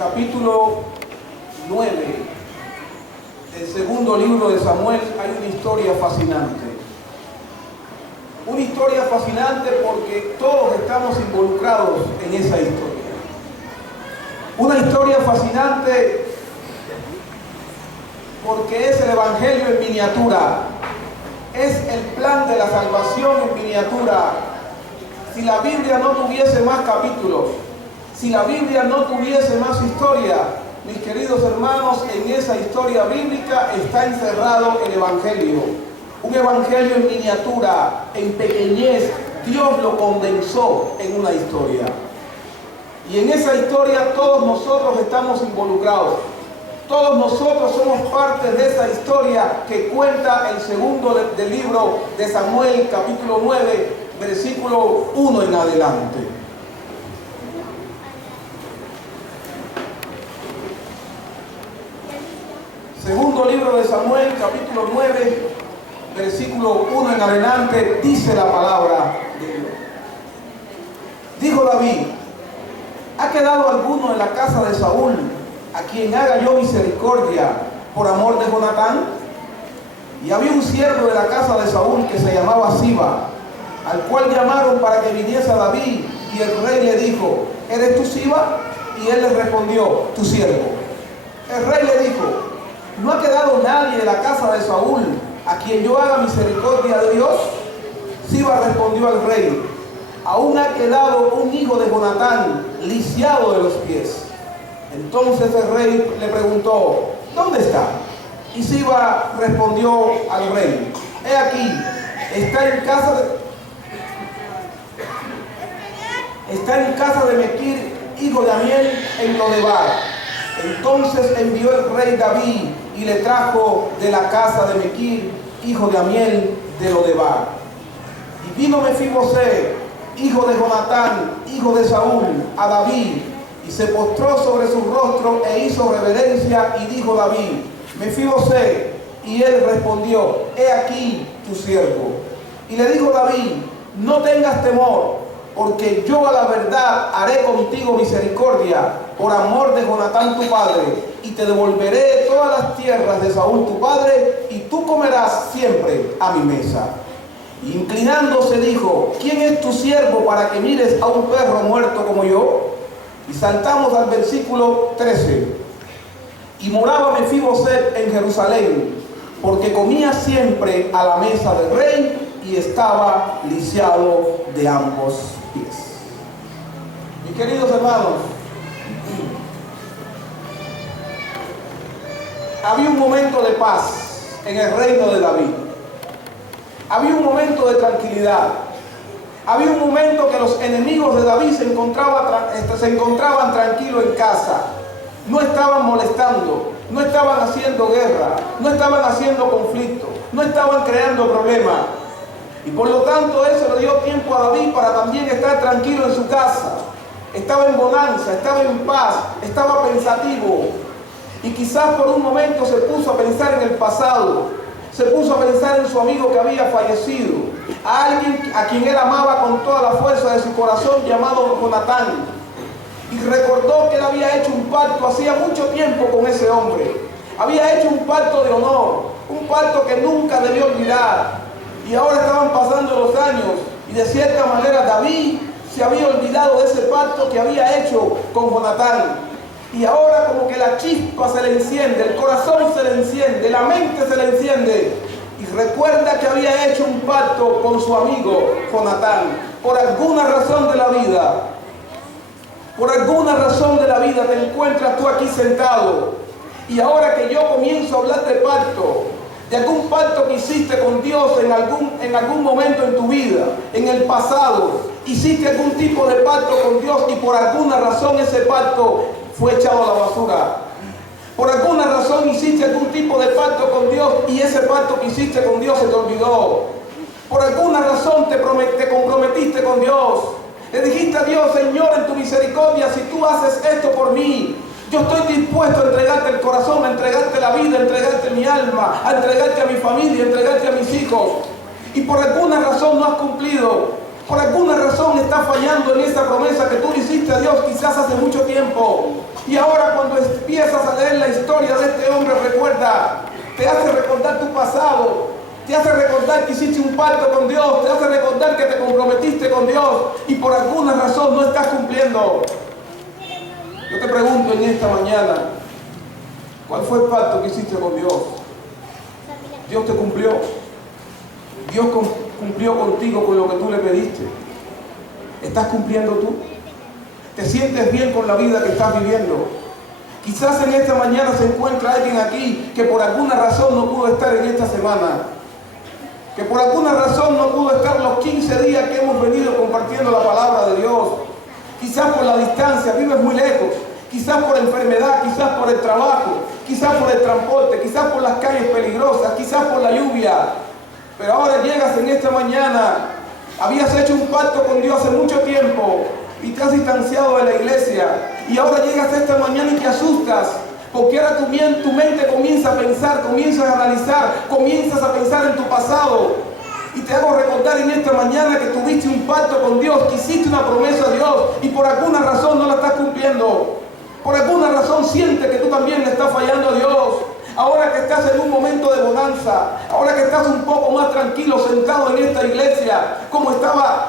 capítulo 9 del segundo libro de Samuel hay una historia fascinante. Una historia fascinante porque todos estamos involucrados en esa historia. Una historia fascinante porque es el Evangelio en miniatura. Es el plan de la salvación en miniatura. Si la Biblia no tuviese más capítulos, si la Biblia no tuviese más historia, mis queridos hermanos, en esa historia bíblica está encerrado el Evangelio. Un Evangelio en miniatura, en pequeñez. Dios lo condensó en una historia. Y en esa historia todos nosotros estamos involucrados. Todos nosotros somos parte de esa historia que cuenta el segundo del libro de Samuel, capítulo 9, versículo 1 en adelante. Segundo libro de Samuel, capítulo 9, versículo 1 en adelante, dice la palabra de Dios. Dijo David: ¿ha quedado alguno en la casa de Saúl a quien haga yo misericordia por amor de Jonatán? Y había un siervo de la casa de Saúl que se llamaba Siba, al cual llamaron para que viniese a David, y el rey le dijo: ¿eres tú Siba? Y él le respondió: tu siervo. El rey le dijo: ¿no ha quedado nadie de la casa de Saúl a quien yo haga misericordia de Dios? Siba respondió al rey: aún ha quedado un hijo de Jonatán, lisiado de los pies. Entonces el rey le preguntó: ¿dónde está? Y Siba respondió al rey: he aquí, está en casa de Mequir, hijo de Amiel, en Lodebar. Entonces envió el rey David y le trajo de la casa de Mequir, hijo de Amiel, de Lodebar. Y vino Mefibosé, hijo de Jonatán, hijo de Saúl, a David, y se postró sobre su rostro e hizo reverencia, y dijo David: Mefibosé. Y él respondió: he aquí tu siervo. Y le dijo David: no tengas temor, porque yo a la verdad haré contigo misericordia por amor de Jonatán tu padre, y te devolveré todas las tierras de Saúl tu padre, y tú comerás siempre a mi mesa. Y inclinándose dijo: ¿quién es tu siervo para que mires a un perro muerto como yo? Y saltamos al versículo 13. Y moraba Mefiboset en Jerusalén, porque comía siempre a la mesa del rey y estaba lisiado de ambos pies. Mis queridos hermanos, había un momento de paz en el reino de David. Había un momento de tranquilidad. Había un momento que los enemigos de David se encontraban tranquilos en casa. No estaban molestando, no estaban haciendo guerra, no estaban haciendo conflicto, no estaban creando problemas. Y por lo tanto eso le dio tiempo a David para también estar tranquilo en su casa. Estaba en bonanza, estaba en paz, estaba pensativo. Y quizás por un momento se puso a pensar en el pasado, se puso a pensar en su amigo que había fallecido, a alguien a quien él amaba con toda la fuerza de su corazón, llamado Jonatán. Y recordó que él había hecho un pacto hacía mucho tiempo con ese hombre. Había hecho un pacto de honor, un pacto que nunca debió olvidar. Y ahora estaban pasando los años y de cierta manera David se había olvidado de ese pacto que había hecho con Jonatán. Y ahora como que la chispa se le enciende, el corazón se le enciende, la mente se le enciende. Y recuerda que había hecho un pacto con su amigo Jonatán. Por alguna razón de la vida, por alguna razón de la vida te encuentras tú aquí sentado. Y ahora que yo comienzo a hablar de pacto, de algún pacto que hiciste con Dios en algún momento en tu vida, en el pasado, hiciste algún tipo de pacto con Dios y por alguna razón ese pacto fue echado a la basura. Por alguna razón hiciste algún tipo de pacto con Dios y ese pacto que hiciste con Dios se te olvidó. Por alguna razón te comprometiste con Dios. Le dijiste a Dios: Señor, en tu misericordia, si tú haces esto por mí, yo estoy dispuesto a entregarte el corazón, a entregarte la vida, a entregarte mi alma, a entregarte a mi familia, a entregarte a mis hijos. Y por alguna razón no has cumplido. Por alguna razón estás fallando en esa promesa que tú hiciste a Dios quizás hace mucho tiempo. Y ahora cuando empiezas a leer la historia de este hombre, te hace recordar tu pasado, te hace recordar que hiciste un pacto con Dios, te hace recordar que te comprometiste con Dios y por alguna razón no estás cumpliendo. Yo te pregunto en esta mañana, ¿cuál fue el pacto que hiciste con Dios? Dios te cumplió. Dios cumplió contigo con lo que tú le pediste. ¿Estás cumpliendo tú? ¿Te sientes bien con la vida que estás viviendo? Quizás en esta mañana se encuentra alguien aquí que por alguna razón no pudo estar en esta semana, que por alguna razón no pudo estar los 15 días que hemos venido compartiendo la palabra de Dios. Quizás por la distancia, vives muy lejos, quizás por enfermedad, quizás por el trabajo, quizás por el transporte, quizás por las calles peligrosas, quizás por la lluvia. Pero ahora llegas en esta mañana, habías hecho un pacto con Dios hace mucho tiempo y te has distanciado de la iglesia. Y ahora llegas esta mañana y te asustas, porque ahora tu mente comienza a pensar, comienzas a analizar, comienzas a pensar en tu pasado. Y te hago recordar en esta mañana que tuviste un pacto con Dios, que hiciste una promesa a Dios y por alguna razón no la estás cumpliendo. Por alguna razón sientes que tú también le estás fallando a Dios. Ahora que estás en un momento de bonanza, ahora que estás un poco más tranquilo sentado en esta iglesia, como estaba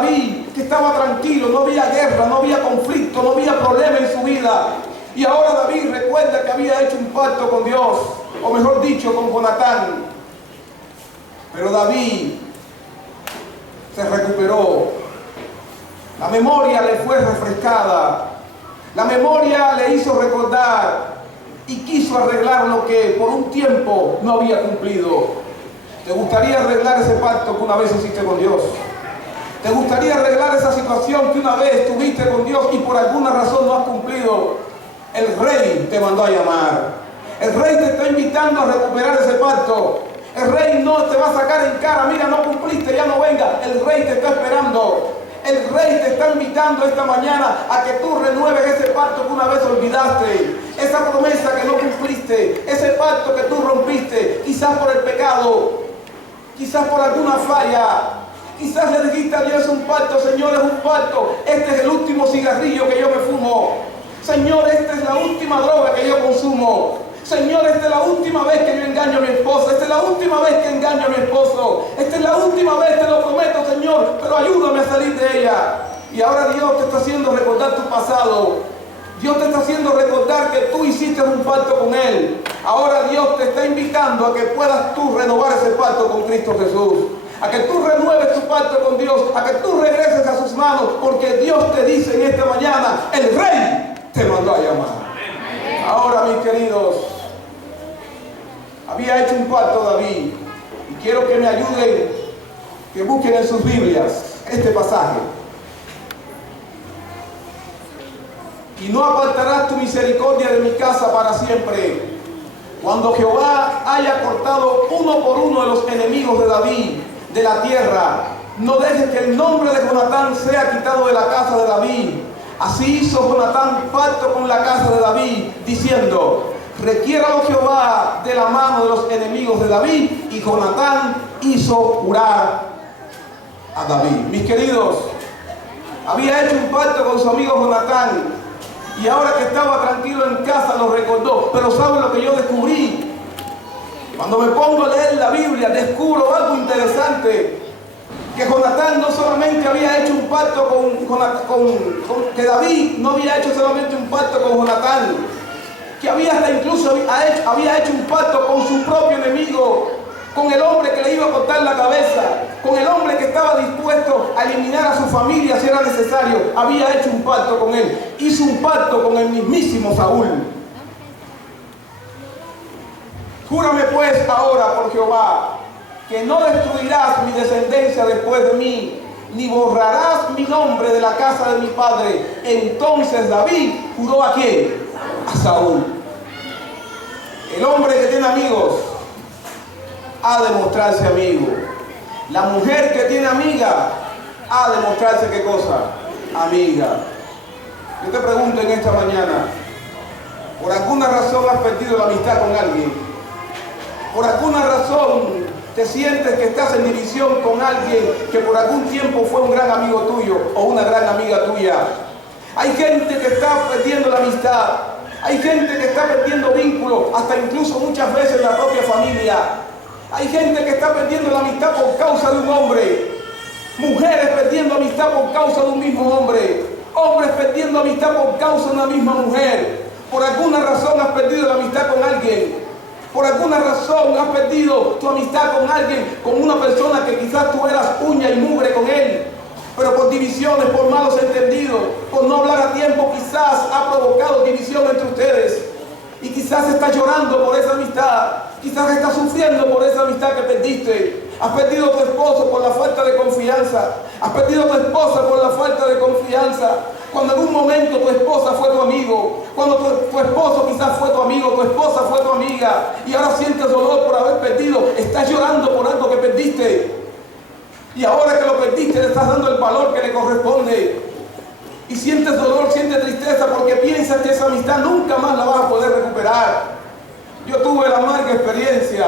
David, que estaba tranquilo, no había guerra, no había conflicto, no había problema en su vida. Y ahora David recuerda que había hecho un pacto con Dios, o mejor dicho, con Jonatán. Pero David se recuperó. La memoria le fue refrescada. La memoria le hizo recordar y quiso arreglar lo que por un tiempo no había cumplido. ¿Te gustaría arreglar ese pacto que una vez hiciste con Dios? ¿Te gustaría arreglar esa situación que una vez tuviste con Dios y por alguna razón no has cumplido? El rey te mandó a llamar. El rey te está invitando a recuperar ese pacto. El rey no te va a sacar en cara, mira, no cumpliste, ya no venga. El rey te está esperando. El rey te está invitando esta mañana a que tú renueves ese pacto que una vez olvidaste, esa promesa que no cumpliste, ese pacto que tú rompiste, quizás por el pecado, quizás por alguna falla. Quizás le dijiste a Dios un pacto, Señor, es un pacto, este es el último cigarrillo que yo me fumo. Señor, esta es la última droga que yo consumo. Señor, esta es la última vez que yo engaño a mi esposa. Esta es la última vez que engaño a mi esposo. Esta es la última vez, te lo prometo, Señor, pero ayúdame a salir de ella. Y ahora Dios te está haciendo recordar tu pasado. Dios te está haciendo recordar que tú hiciste un pacto con Él. Ahora Dios te está invitando a que puedas tú renovar ese pacto con Cristo Jesús. A que tú renueves tu pacto con Dios. A que tú regreses a sus manos. Porque Dios te dice en esta mañana, el Rey te mandó a llamar. Ahora, mis queridos, había hecho un pacto David, y quiero que me ayuden, que busquen en sus Biblias este pasaje. Y no apartarás tu misericordia de mi casa para siempre, cuando Jehová haya cortado uno por uno de los enemigos de David de la tierra. No dejes que el nombre de Jonatán sea quitado de la casa de David. Así hizo Jonatán pacto con la casa de David, diciendo, requiéralo Jehová de la mano de los enemigos de David. Y Jonatán hizo jurar a David. Mis queridos, había hecho un pacto con su amigo Jonatán, y ahora que estaba tranquilo en casa lo recordó. Pero ¿saben lo que yo descubrí? Cuando me pongo a leer la Biblia, descubro algo interesante. Que Jonatán no solamente había hecho un pacto que David no había hecho solamente un pacto con Jonatán, que había hecho un pacto con su propio enemigo, con el hombre que le iba a cortar la cabeza, con el hombre que estaba dispuesto a eliminar a su familia si era necesario. Había hecho un pacto con él. Hizo un pacto con el mismísimo Saúl. Júrame pues ahora por Jehová, que no destruirás mi descendencia después de mí, ni borrarás mi nombre de la casa de mi padre. Entonces David juró ¿a quién? A Saúl. El hombre que tiene amigos ha de mostrarse amigo. La mujer que tiene amiga ha de mostrarse ¿qué cosa? Amiga. Yo te pregunto en esta mañana, ¿por alguna razón has perdido la amistad con alguien? ¿Por alguna razón te sientes que estás en división con alguien que por algún tiempo fue un gran amigo tuyo o una gran amiga tuya? Hay gente que está perdiendo la amistad. Hay gente que está perdiendo vínculos, hasta incluso muchas veces la propia familia. Hay gente que está perdiendo la amistad por causa de un hombre. Mujeres perdiendo amistad por causa de un mismo hombre. Hombres perdiendo amistad por causa de una misma mujer. Por alguna razón has perdido la amistad con alguien. Por alguna razón has perdido tu amistad con alguien, con una persona que quizás tú eras uña y mugre con él. Pero por divisiones, por malos entendidos, por no hablar a tiempo, quizás ha provocado división entre ustedes. Y quizás estás llorando por esa amistad. Quizás estás sufriendo por esa amistad que perdiste. Has perdido a tu esposo por la falta de confianza. Has perdido a tu esposa por la falta de confianza. Cuando en un momento tu esposa fue tu amigo. Cuando tu esposo quizás fue tu amigo, tu esposa fue tu amiga. Y ahora sientes dolor por haber perdido. Estás llorando por algo que perdiste. Y ahora que lo perdiste, le estás dando el valor que le corresponde. Y sientes dolor, sientes tristeza porque piensas que esa amistad nunca más la vas a poder recuperar. Yo tuve la amarga experiencia,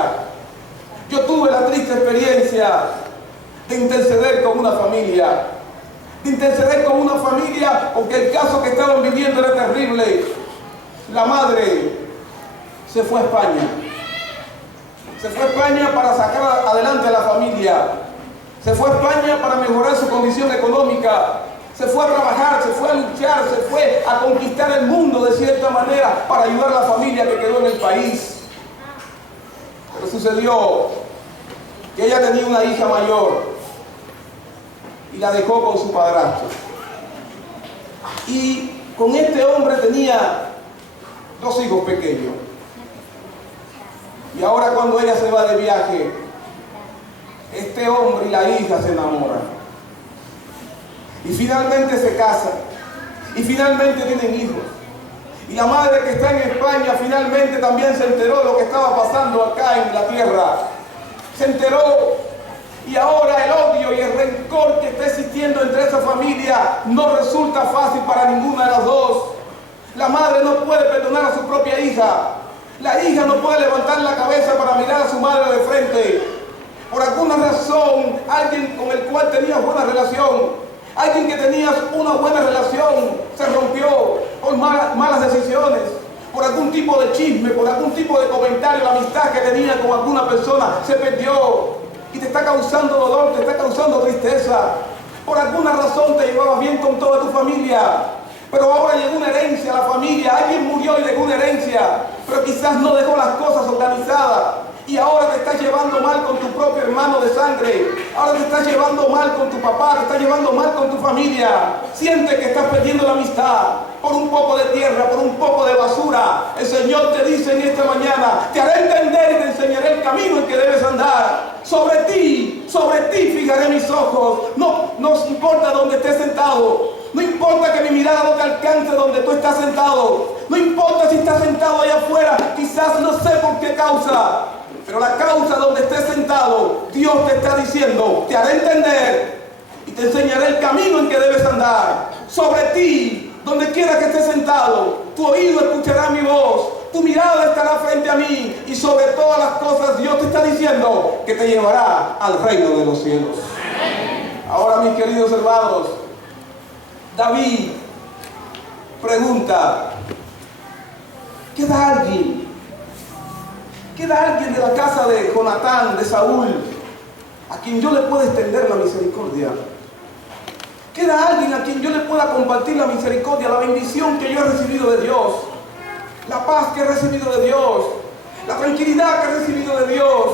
yo tuve la triste experiencia de interceder con una familia. De interceder con una familia porque el caso que estaban viviendo era terrible. La madre se fue a España. Se fue a España para sacar adelante a la familia. Se fue a España para mejorar su condición económica. Se fue a trabajar, se fue a luchar, se fue a conquistar el mundo de cierta manera para ayudar a la familia que quedó en el país. Pero sucedió que ella tenía una hija mayor y la dejó con su padrastro. Y con este hombre tenía 2 hijos pequeños. Y ahora cuando ella se va de viaje, este hombre y la hija se enamoran. Y finalmente se casan. Y finalmente tienen hijos. Y la madre que está en España finalmente también se enteró de lo que estaba pasando acá en la tierra. Se enteró. Y ahora el odio y el rencor que está existiendo entre esa familia no resulta fácil para ninguna de las dos. La madre no puede perdonar a su propia hija. La hija no puede levantar la cabeza para mirar a su madre de frente. Por alguna razón, alguien con el cual tenías buena relación, alguien que tenías una buena relación, se rompió por malas decisiones, por algún tipo de chisme, por algún tipo de comentario. La amistad que tenía con alguna persona se perdió y te está causando dolor, te está causando tristeza. Por alguna razón te llevabas bien con toda tu familia, pero ahora llegó una herencia a la familia. Alguien murió y dejó una herencia, pero quizás no dejó las cosas organizadas. Y ahora te estás llevando mal con tu propio hermano de sangre. Ahora te estás llevando mal con tu papá, te estás llevando mal con tu familia. Sientes que estás perdiendo la amistad por un poco de tierra, por un poco de basura. El Señor te dice en esta mañana: te haré entender y te enseñaré el camino en que debes andar. Sobre ti fijaré mis ojos. No nos importa dónde estés sentado. No importa que mi mirada no te alcance donde tú estás sentado. No importa si estás sentado allá afuera, quizás no sé por qué causa. Pero la causa donde estés sentado, Dios te está diciendo: te haré entender y te enseñaré el camino en que debes andar. Sobre ti, donde quiera que estés sentado, tu oído escuchará mi voz, tu mirada estará frente a mí, y sobre todas las cosas Dios te está diciendo que te llevará al reino de los cielos. Ahora, mis queridos hermanos, David pregunta: ¿queda alguien de la casa de Jonatán, de Saúl, a quien yo le pueda extender la misericordia? ¿Queda alguien a quien yo le pueda compartir la misericordia, la bendición que yo he recibido de Dios, la paz que he recibido de Dios, la tranquilidad que he recibido de Dios?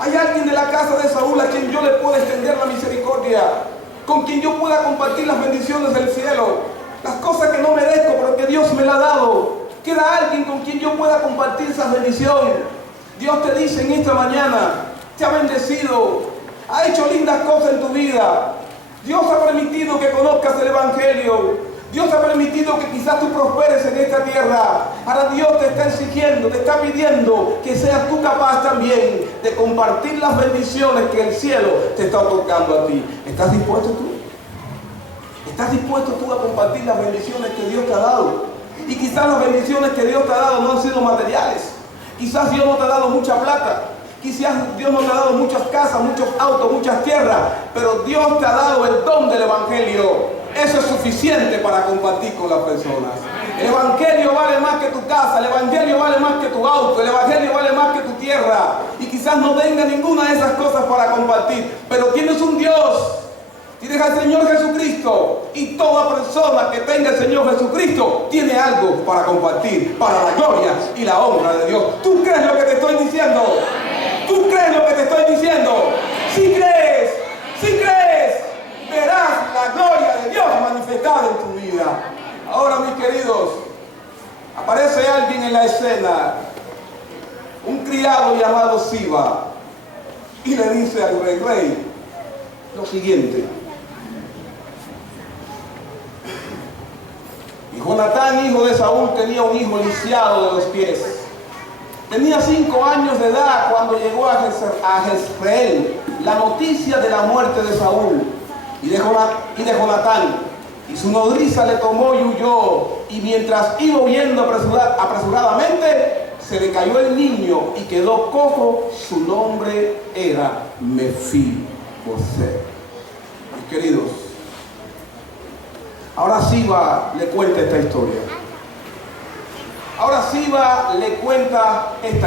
¿Hay alguien de la casa de Saúl a quien yo le pueda extender la misericordia, con quien yo pueda compartir las bendiciones del cielo, las cosas que no merezco pero que Dios me la ha dado? ¿Queda alguien con quien yo pueda compartir esas bendiciones? Dios te dice en esta mañana: te ha bendecido, ha hecho lindas cosas en tu vida. Dios ha permitido que conozcas el Evangelio. Dios ha permitido que quizás tú prosperes en esta tierra. Ahora Dios te está exigiendo, te está pidiendo que seas tú capaz también de compartir las bendiciones que el cielo te está otorgando a ti. ¿Estás dispuesto tú? ¿Estás dispuesto tú a compartir las bendiciones que Dios te ha dado? Y quizás las bendiciones que Dios te ha dado no han sido materiales. Quizás Dios no te ha dado mucha plata. Quizás Dios no te ha dado muchas casas, muchos autos, muchas tierras. Pero Dios te ha dado el don del Evangelio. eso es suficiente para compartir con las personas. El evangelio vale más que tu casa, el evangelio vale más que tu auto, el evangelio vale más que tu tierra. Y quizás no tenga ninguna de esas cosas para compartir, pero tienes un Dios, tienes al Señor Jesucristo, y toda persona que tenga el Señor Jesucristo tiene algo para compartir, para la gloria y la honra de Dios. ¿Tú crees lo que te estoy diciendo? ¿Tú crees lo que te estoy diciendo? Si crees, verás la gloria de Dios manifestada en tu vida. Ahora, mis queridos, aparece alguien en la escena, un criado llamado Siba, y le dice al rey lo siguiente: y Jonatán, hijo de Saúl, tenía un hijo lisiado de los pies. Tenía 5 años de edad cuando llegó a Jezreel la noticia de la muerte de Saúl y de Jonatán. Y su nodriza le tomó y huyó. Y mientras iba huyendo apresuradamente, se le cayó el niño y quedó cojo. Su nombre era Mefiboset. Mis queridos, ahora Siba le cuenta esta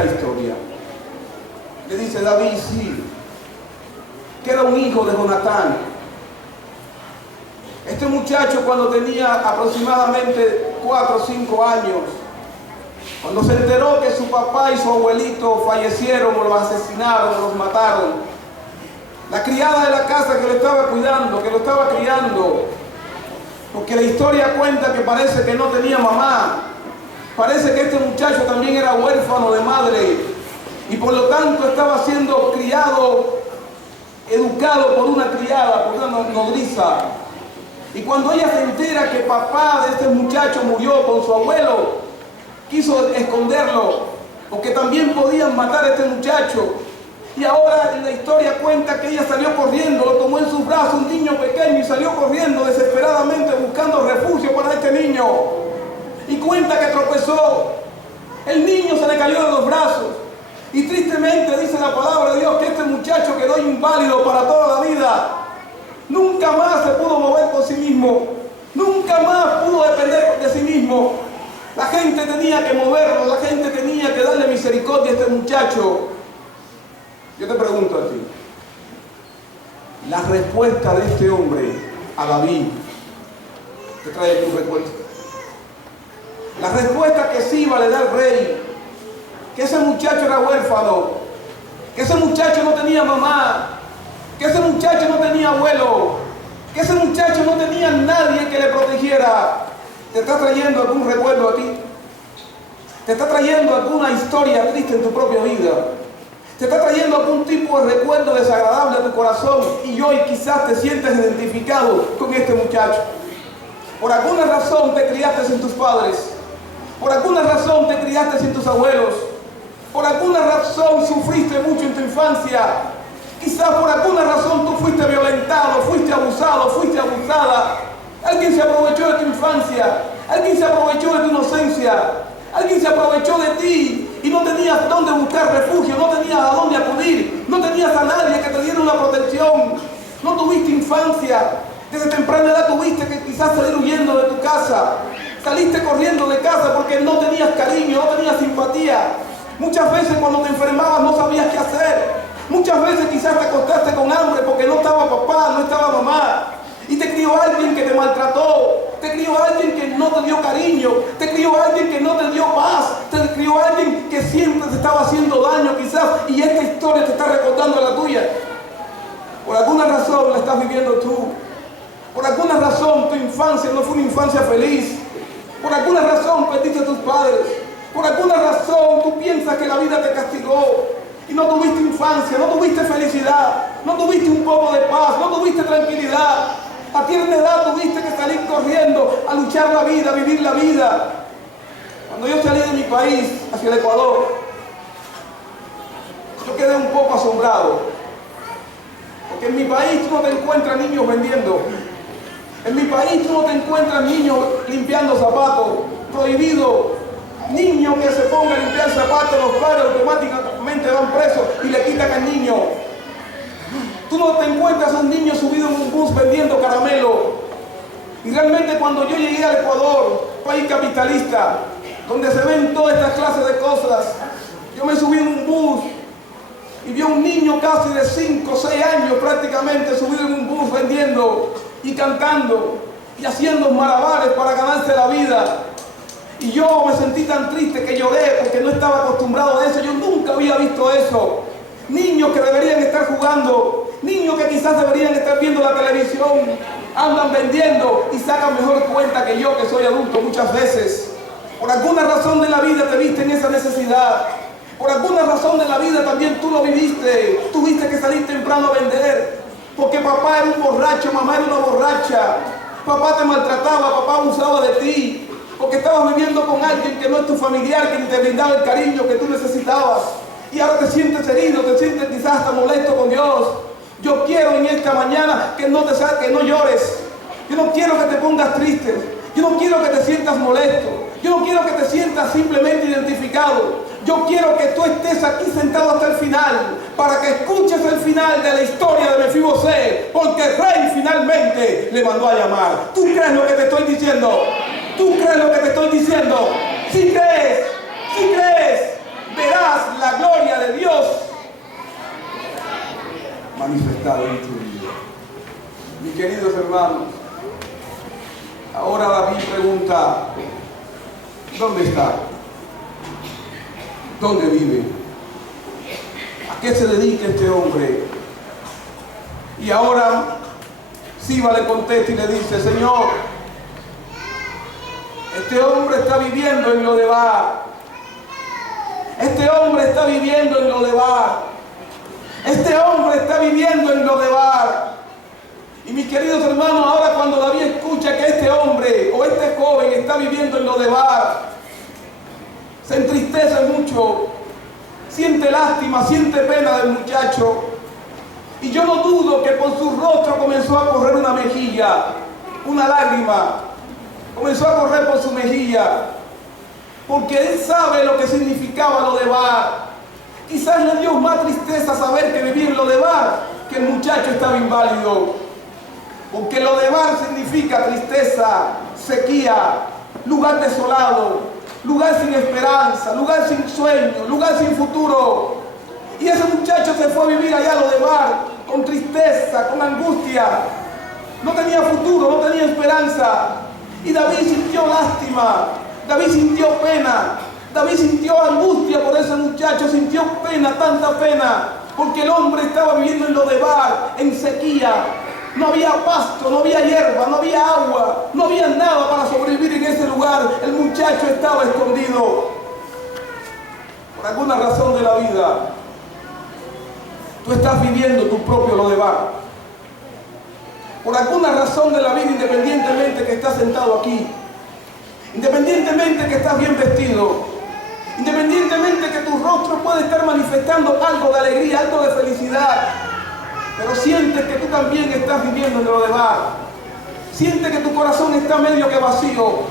historia. Le dice: David, sí, que era un hijo de Jonatán. Este muchacho, cuando tenía aproximadamente 4 o 5 años, cuando se enteró que su papá y su abuelito fallecieron o los asesinaron o los mataron, la criada de la casa que lo estaba cuidando, que lo estaba criando, porque la historia cuenta que parece que no tenía mamá, parece que este muchacho también era huérfano de madre y por lo tanto estaba siendo criado, educado por una criada, por una nodriza. Y cuando ella se entera que papá de este muchacho murió con su abuelo, quiso esconderlo, porque también podían matar a este muchacho. Y ahora en la historia cuenta que ella salió corriendo, lo tomó en sus brazos, un niño pequeño, y salió corriendo desesperadamente buscando refugio para este niño. Y cuenta que tropezó, el niño se le cayó de los brazos. Y tristemente dice la palabra de Dios que este muchacho quedó inválido para toda la vida. Nunca más se pudo mover por sí mismo, nunca más pudo depender de sí mismo. La gente tenía que moverlo, la gente tenía que darle misericordia a este muchacho. Yo te pregunto a ti, la respuesta de este hombre a David te trae tu respuesta. La respuesta que Siba le da al rey, que ese muchacho era huérfano, que ese muchacho no tenía mamá, que ese muchacho no tenía abuelo, que ese muchacho no tenía nadie que le protegiera, te está trayendo algún recuerdo a ti, te está trayendo alguna historia triste en tu propia vida, te está trayendo algún tipo de recuerdo desagradable a tu corazón y hoy quizás te sientes identificado con este muchacho. Por alguna razón te criaste en tus padres, por alguna razón te criaste en tus abuelos, por alguna razón sufriste mucho en tu infancia. Quizás por alguna razón tú fuiste violentado, fuiste abusado, fuiste abusada. Alguien se aprovechó de tu infancia, alguien se aprovechó de tu inocencia, alguien se aprovechó de ti y no tenías dónde buscar refugio, no tenías a dónde acudir, no tenías a nadie que te diera una protección, no tuviste infancia. Desde temprana edad tuviste que quizás salir huyendo de tu casa, saliste corriendo de casa porque no tenías cariño, no tenías simpatía. Muchas veces cuando te enfermabas no sabías qué hacer. Muchas veces quizás te acostaste con hambre porque no estaba papá, no estaba mamá. Y te crió alguien que te maltrató, te crió alguien que no te dio cariño, te crió alguien que no te dio paz, te crió alguien que siempre te estaba haciendo daño quizás. Y esta historia te está recordando la tuya. Por alguna razón la estás viviendo tú. Por alguna razón tu infancia no fue una infancia feliz. Por alguna razón perdiste a tus padres. Por alguna razón tú piensas que la vida te castigó y no tuviste infancia, no tuviste felicidad, no tuviste un poco de paz, no tuviste tranquilidad. A tierna edad tuviste que salir corriendo a luchar la vida, a vivir la vida. Cuando yo salí de mi país hacia el Ecuador, yo quedé un poco asombrado. Porque en mi país tú no te encuentras niños vendiendo. En mi país tú no te encuentras niños limpiando zapatos, prohibido. Niño que se ponga a limpiar zapatos, los padres automáticamente van presos y le quitan al niño. Tú no te encuentras a un niño subido en un bus vendiendo caramelo. Y realmente cuando yo llegué al Ecuador, país capitalista, donde se ven todas estas clases de cosas, yo me subí en un bus y vi a un niño casi de 5 o 6 años prácticamente subido en un bus vendiendo y cantando y haciendo malabares para ganarse la vida. Y yo me sentí tan triste que lloré porque no estaba acostumbrado a eso. Yo nunca había visto eso. Niños que deberían estar jugando, niños que quizás deberían estar viendo la televisión, andan vendiendo y sacan mejor cuenta que yo, que soy adulto muchas veces. Por alguna razón de la vida te viste en esa necesidad. Por alguna razón de la vida también tú lo viviste. Tuviste que salir temprano a vender. Porque papá era un borracho, mamá era una borracha. Papá te maltrataba, papá abusaba de ti. Porque estabas viviendo con alguien que no es tu familiar, que ni te brindaba el cariño que tú necesitabas. Y ahora te sientes herido, te sientes quizás hasta molesto con Dios. Yo quiero en esta mañana que no llores. Yo no quiero que te pongas triste. Yo no quiero que te sientas molesto. Yo no quiero que te sientas simplemente identificado. Yo quiero que tú estés aquí sentado hasta el final, para que escuches el final de la historia de Mefibosé, porque el rey finalmente le mandó a llamar. ¿Tú crees lo que te estoy diciendo? ¿Tú crees lo que te estoy diciendo? Si crees, verás la gloria de Dios manifestada en tu vida. Mis queridos hermanos, ahora David pregunta, ¿dónde está? ¿Dónde vive? ¿A qué se dedica este hombre? Y ahora Siba le contesta y le dice, Señor, este hombre está viviendo en Lodebar. Este hombre está viviendo en Lodebar. Este hombre está viviendo en Lodebar. Y mis queridos hermanos, ahora cuando David escucha que este hombre o este joven está viviendo en Lodebar, se entristece mucho, siente lástima, siente pena del muchacho. Y yo no dudo que por su rostro comenzó a correr una mejilla, una lágrima. Comenzó a correr por su mejilla, porque él sabe lo que significaba Lodebar. Quizás le dio más tristeza saber que vivía en Lodebar que el muchacho estaba inválido. Porque Lodebar significa tristeza, sequía, lugar desolado, lugar sin esperanza, lugar sin sueño, lugar sin futuro. Y ese muchacho se fue a vivir allá a Lodebar con tristeza, con angustia. No tenía futuro, no tenía esperanza. Y David sintió lástima, David sintió pena, David sintió angustia por ese muchacho, sintió pena, tanta pena, porque el hombre estaba viviendo en Lodebar, en sequía. No había pasto, no había hierba, no había agua, no había nada para sobrevivir en ese lugar. El muchacho estaba escondido. Por alguna razón de la vida, tú estás viviendo tu propio Lodebar. Por alguna razón de la vida, independientemente que estás sentado aquí, independientemente que estás bien vestido, independientemente que tu rostro puede estar manifestando algo de alegría, algo de felicidad, pero sientes que tú también estás viviendo en Lodebar. Sientes que tu corazón está medio que vacío.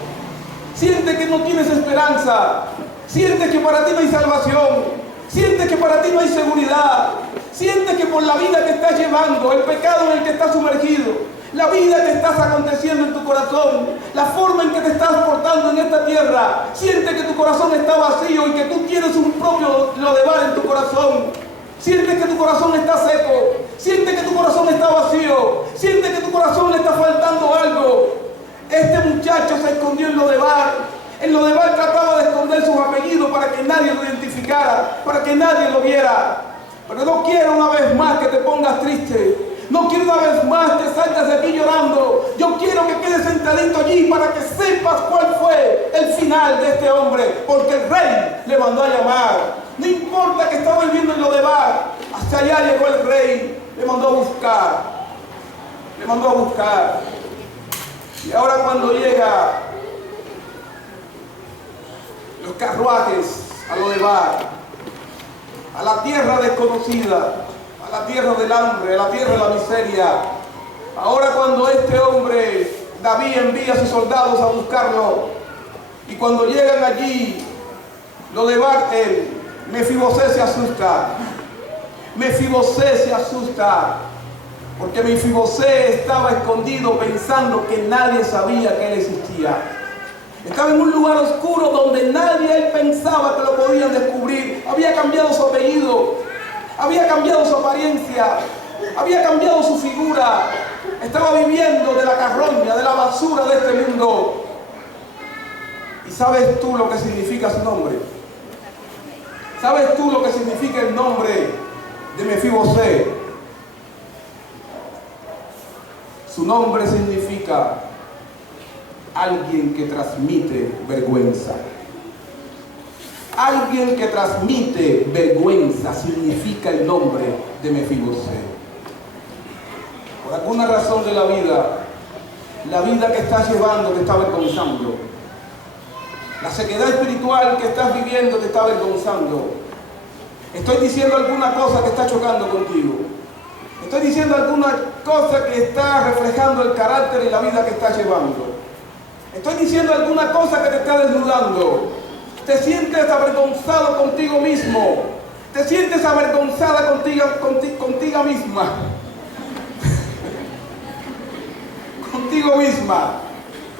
Sientes que no tienes esperanza. Sientes que para ti no hay salvación. Sientes que para ti no hay seguridad. Sientes que por la vida que estás llevando, el pecado en el que estás sumergido, la vida que estás aconteciendo en tu corazón, la forma en que te estás portando en esta tierra, sientes que tu corazón está vacío y que tú tienes un propio Lodebar en tu corazón. Sientes que tu corazón está seco, sientes que tu corazón está vacío, sientes que tu corazón le está faltando algo. Este muchacho se escondió en Lodebar. En Lodebar trataba de esconder sus apellidos para que nadie lo identificara, para que nadie lo viera. Pero no quiero una vez más que te pongas triste. No quiero una vez más que salgas de aquí llorando. Yo quiero que quedes sentadito allí para que sepas cuál fue el final de este hombre. Porque el rey le mandó a llamar. No importa que estaba viviendo en Lodebar. Hasta allá llegó el rey. Le mandó a buscar. Le mandó a buscar. Y ahora cuando llega los carruajes a Lodebar, a la tierra desconocida, a la tierra del hambre, a la tierra de la miseria. Ahora cuando este hombre, David, envía a sus soldados a buscarlo, y cuando llegan allí, Lodebar, Mefibosé se asusta. Mefibosé se asusta. Porque Mefibosé estaba escondido pensando que nadie sabía que él existía. Estaba en un lugar oscuro donde nadie él pensaba que lo podían descubrir. Había cambiado su apellido, había cambiado su apariencia, había cambiado su figura. Estaba viviendo de la carroña, de la basura de este mundo. ¿Y sabes tú lo que significa su nombre? ¿Sabes tú lo que significa el nombre de Mefibosé? Su nombre significa alguien que transmite vergüenza. Alguien que transmite vergüenza significa el nombre de Mefibosé. Por alguna razón de la vida que estás llevando te está avergonzando. La sequedad espiritual que estás viviendo te está avergonzando. Estoy diciendo alguna cosa que está chocando contigo. Estoy diciendo alguna cosa que está reflejando el carácter y la vida que estás llevando. Estoy diciendo alguna cosa que te está desnudando. Te sientes avergonzado contigo mismo. Te sientes avergonzada contigo misma. Contigo misma.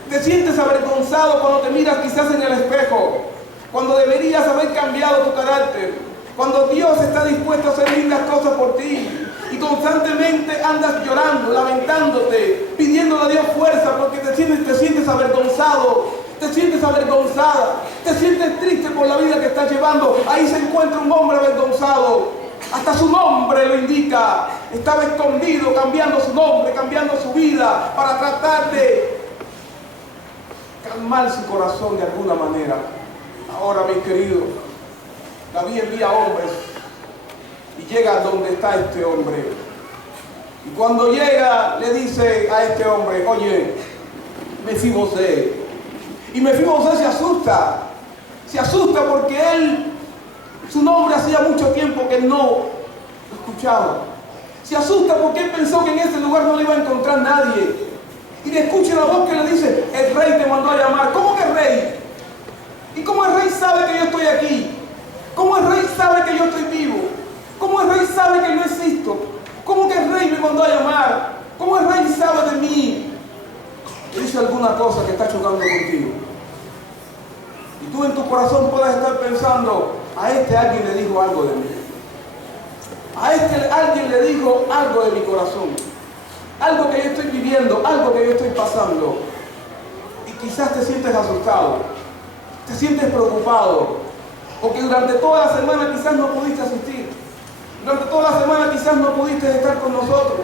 Te sientes avergonzado cuando te miras quizás en el espejo. Cuando deberías haber cambiado tu carácter. Cuando Dios está dispuesto a hacer lindas cosas por ti. Y constantemente andas llorando, lamentándote, pidiéndole a Dios fuerza porque te sientes avergonzado, te sientes avergonzada, te sientes triste por la vida que estás llevando. Ahí se encuentra un hombre avergonzado. Hasta su nombre lo indica. Estaba escondido, cambiando su nombre, cambiando su vida para tratar de calmar su corazón de alguna manera. Ahora, mis queridos, David envía hombres y llega donde está este hombre. Y cuando llega, le dice a este hombre: oye, Mefibosé. Y Mefibosé se asusta. Se asusta porque su nombre hacía mucho tiempo que no lo escuchaba. Se asusta porque él pensó que en ese lugar no le iba a encontrar nadie. Y le escucha la voz que le dice: el rey te mandó a llamar. ¿Cómo que el rey? ¿Y cómo el rey sabe que yo estoy aquí? ¿Cómo el rey sabe que yo estoy vivo? ¿Cómo el rey sabe que yo existo? ¿Cómo que el rey me mandó a llamar? ¿Cómo el rey sabe de mí? Dice alguna cosa que está chocando contigo. Y tú en tu corazón puedes estar pensando: a este alguien le dijo algo de mí. A este alguien le dijo algo de mi corazón. Algo que yo estoy viviendo, algo que yo estoy pasando. Y quizás te sientes asustado. Te sientes preocupado. Porque durante toda la semana quizás no pudiste asistir. Durante toda la semana quizás no pudiste estar con nosotros.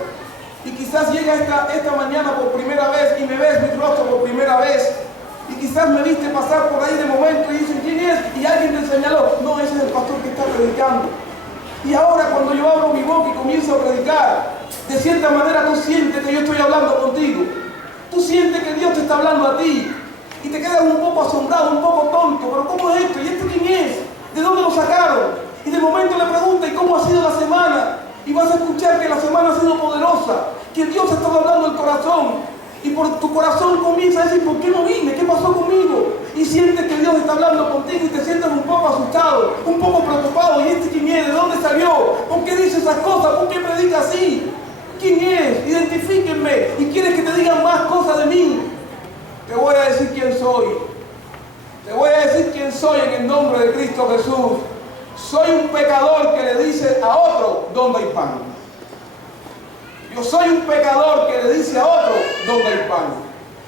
Y quizás llega esta mañana por primera vez y me ves mi rostro por primera vez. Y quizás me viste pasar por ahí de momento y dicen: ¿quién es? Y alguien te señaló: no, ese es el pastor que está predicando. Y ahora cuando yo abro mi boca y comienzo a predicar, de cierta manera tú sientes que yo estoy hablando contigo. Tú sientes que Dios te está hablando a ti. Y te quedas un poco asombrado, un poco tonto. ¿Pero cómo es esto? ¿Y este quién es? ¿De dónde lo sacaron? Y de momento le pregunta: ¿y cómo ha sido la semana? Y vas a escuchar que la semana ha sido poderosa, que Dios está hablando el corazón. Y por tu corazón comienza a decir: ¿por qué no vine? ¿Qué pasó conmigo? Y sientes que Dios está hablando contigo y te sientes un poco asustado, un poco preocupado. ¿Y este quién es? ¿De dónde salió? ¿Por qué dice esas cosas? ¿Por qué predica así? ¿Quién es? Identifíquenme. ¿Y quieres que te digan más cosas de mí? Te voy a decir quién soy. Te voy a decir quién soy en el nombre de Cristo Jesús. Soy un pecador que le dice a otro: ¿dónde hay pan? Yo soy un pecador que le dice a otro: ¿dónde hay pan?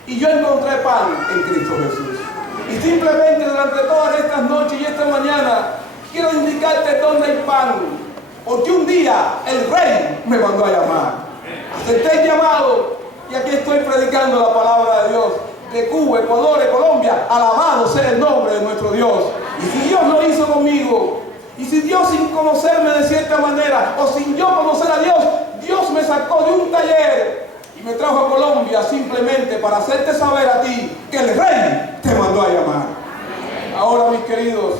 Y yo encontré pan en Cristo Jesús. Y simplemente durante todas estas noches y esta mañana quiero indicarte dónde hay pan. Porque un día el rey me mandó a llamar. Acepté el llamado y aquí estoy predicando la palabra de Dios. De Cuba, Ecuador, Colombia, alabado sea el nombre de nuestro Dios. Y si Dios lo hizo conmigo, y si Dios, sin conocerme de cierta manera, o sin yo conocer a Dios, Dios me sacó de un taller y me trajo a Colombia simplemente para hacerte saber a ti que el rey te mandó a llamar. Ahora, mis queridos,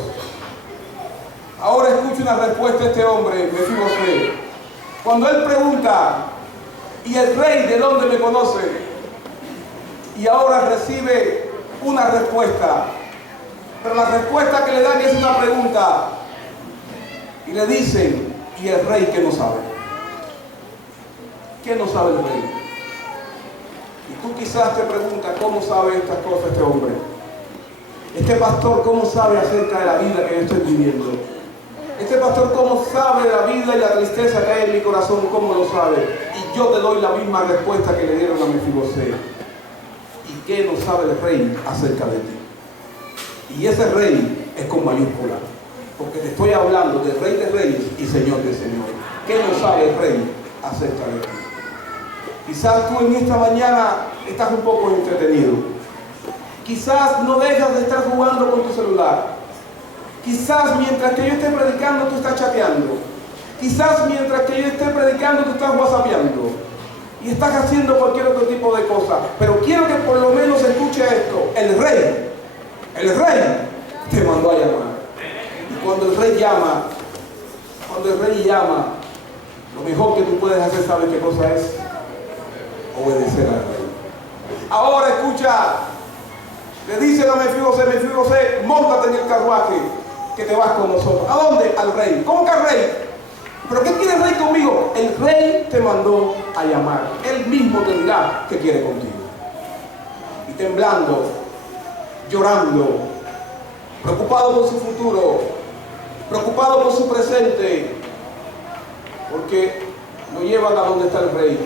ahora escucho una respuesta de este hombre, Mefibosé. Cuando él pregunta: ¿y el rey de dónde me conoce? Y ahora recibe una respuesta. Pero la respuesta que le dan es una pregunta. Y le dicen: ¿y el rey qué no sabe? ¿Qué no sabe el rey? Y tú quizás te preguntas, ¿cómo sabe estas cosas este hombre? Este pastor, ¿cómo sabe acerca de la vida que yo estoy viviendo? Este pastor, ¿cómo sabe de la vida y la tristeza que hay en mi corazón? ¿Cómo lo sabe? Y yo te doy la misma respuesta que le dieron a Mefibosé. ¿Y qué no sabe el rey acerca de ti? Y ese rey es con mayúscula, porque te estoy hablando del Rey de Reyes y Señor de Señores. ¿Qué no sabe el rey acerca de ti? Quizás tú en esta mañana estás un poco entretenido. Quizás no dejas de estar jugando con tu celular. Quizás mientras que yo esté predicando tú estás chateando. Quizás mientras que yo esté predicando tú estás whatsappeando. Y estás haciendo cualquier otro tipo de cosa. Pero quiero que por lo menos escuche esto. El rey te mandó a llamar. Y cuando el rey llama, lo mejor que tú puedes hacer, ¿sabes qué cosa es? Obedecer al rey. Ahora escucha, le dice a Mefibosé, móntate en el carruaje que te vas con nosotros. ¿A dónde? Al rey. ¿Cómo que al rey? ¿Pero qué quiere el rey conmigo? El rey te mandó a llamar. Él mismo te dirá qué quiere contigo. Y temblando, llorando, preocupado por su futuro, preocupado por su presente, porque lo llevan a donde está el rey.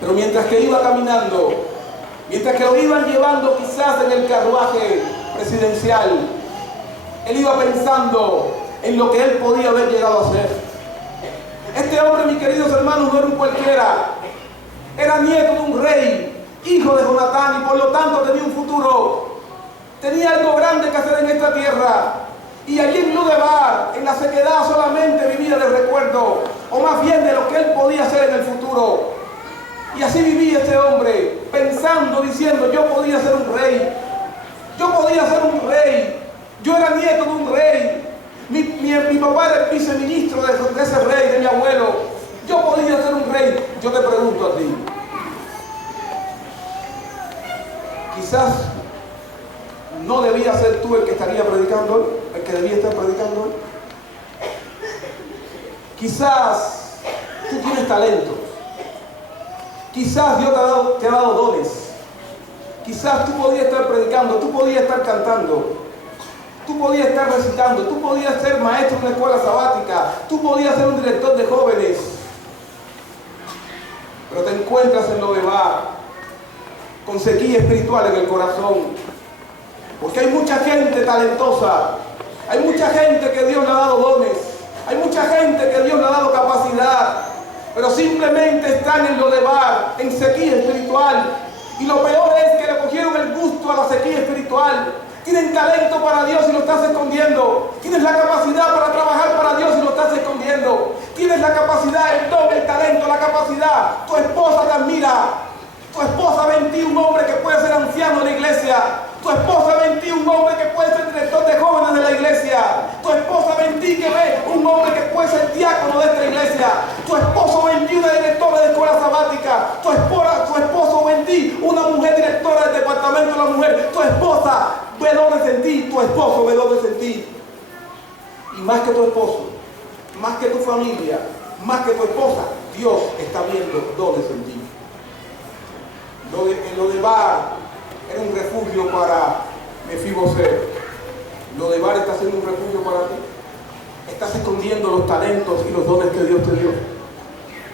Pero mientras que iba caminando, mientras que lo iban llevando quizás en el carruaje presidencial, él iba pensando en lo que él podía haber llegado a ser. Este hombre, mis queridos hermanos, no era un cualquiera. Era nieto de un rey, hijo de Jonatán, y por lo tanto tenía un futuro. Tenía algo grande que hacer en esta tierra. Y allí en Lodebar, en la sequedad, solamente vivía de recuerdo, o más bien de lo que él podía hacer en el futuro. Y así vivía este hombre, pensando, diciendo, yo podía ser un rey. Yo podía ser un rey. Yo era nieto de un rey. Mi papá era el viceministro de ese rey, de mi abuelo. Yo podía ser un rey. Yo te pregunto a ti. Quizás no debía ser tú el que estaría predicando hoy, el que debía estar predicando hoy. Quizás tú tienes talentos. Quizás Dios te ha dado dones. Quizás tú podías estar predicando, tú podías estar cantando, tú podías estar recitando, tú podías ser maestro en una escuela sabática, tú podías ser un director de jóvenes. Pero te encuentras en Lodebar, con sequía espiritual en el corazón. Porque hay mucha gente talentosa, hay mucha gente que Dios le ha dado dones, hay mucha gente que Dios le ha dado capacidad, pero simplemente están en Lodebar, en sequía espiritual. Y lo peor es que le cogieron el gusto a la sequía espiritual. Tienen talento para Dios y lo estás escondiendo. Tienes la capacidad para trabajar para Dios y lo estás escondiendo. Tienes la capacidad, el don, el talento, la capacidad. Tu esposa te admira. Tu esposa ve en ti un hombre que puede ser anciano en la iglesia. Tu esposa ve en ti un hombre que puede ser director de jóvenes de la iglesia. Tu esposa ve en ti que ve un hombre que puede ser diácono de esta iglesia. Tu esposo ve en ti una directora de escuela sabática. Tu esposo ve en ti una mujer directora del departamento de la mujer. Tu esposa ve dones en ti. Tu esposo ve dones en ti. Y más que tu esposo, más que tu familia, más que tu esposa, Dios está viendo dones en ti. Lodebar era un refugio para Mefibosé. Lodebar está siendo un refugio para ti. Estás escondiendo los talentos y los dones que Dios te dio.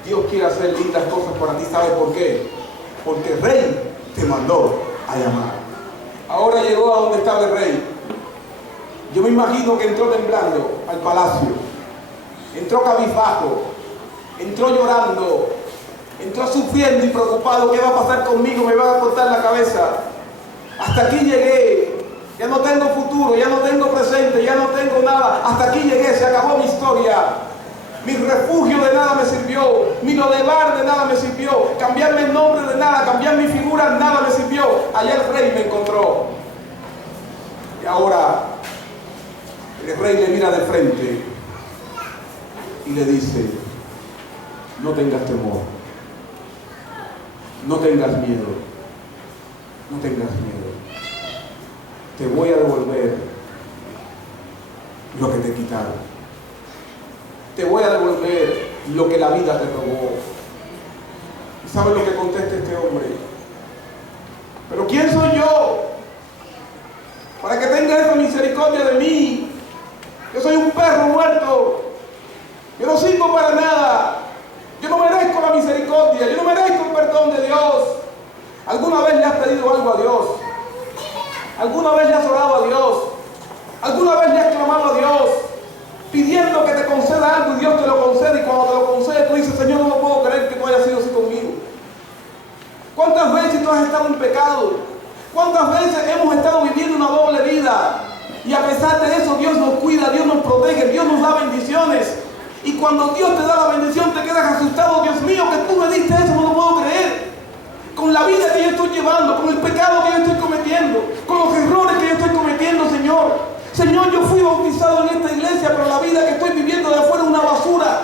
Dios quiere hacer lindas cosas para ti. ¿Sabes por qué? Porque el rey te mandó a llamar. Ahora llegó a donde estaba el rey. Yo me imagino que entró temblando al palacio. Entró cabizbajo. Entró llorando. Entró sufriendo y preocupado. ¿Qué va a pasar conmigo? Me van a cortar la cabeza. Hasta aquí llegué. Ya no tengo futuro, ya no tengo presente, ya no tengo nada. Hasta aquí llegué, se acabó mi historia. Mi refugio de nada me sirvió. Mi Lodebar de nada me sirvió. Cambiarme el nombre de nada, cambiar mi figura nada me sirvió. Allá el rey me encontró. Y ahora el rey le mira de frente y le dice: no tengas temor. No tengas miedo. No tengas miedo. Te voy a devolver lo que te quitaron. Te voy a devolver lo que la vida te robó. ¿Sabe lo que contesta este hombre? ¿Pero quién soy yo para que tenga esa misericordia de mí? Yo soy un perro muerto. Yo no sirvo para nada. Yo no merezco la misericordia. Yo no merezco el perdón de Dios. ¿Alguna vez le has pedido algo a Dios? ¿Alguna vez le has orado a Dios? ¿Alguna vez le has clamado a Dios pidiendo que te conceda algo y Dios te lo concede? Y cuando te lo concede tú dices: Señor, no lo puedo creer que tú hayas sido así conmigo. ¿Cuántas veces tú has estado en pecado? ¿Cuántas veces hemos estado viviendo una doble vida? Y a pesar de eso Dios nos cuida, Dios nos protege, Dios nos da bendiciones. Y cuando Dios te da la bendición te quedas asustado. Dios mío, que tú me diste eso, no lo puedo creer. Con la vida que yo estoy llevando, con el pecado que yo estoy cometiendo, con los errores que yo estoy cometiendo, Señor. Señor, yo fui bautizado en esta iglesia, pero la vida que estoy viviendo de afuera es una basura.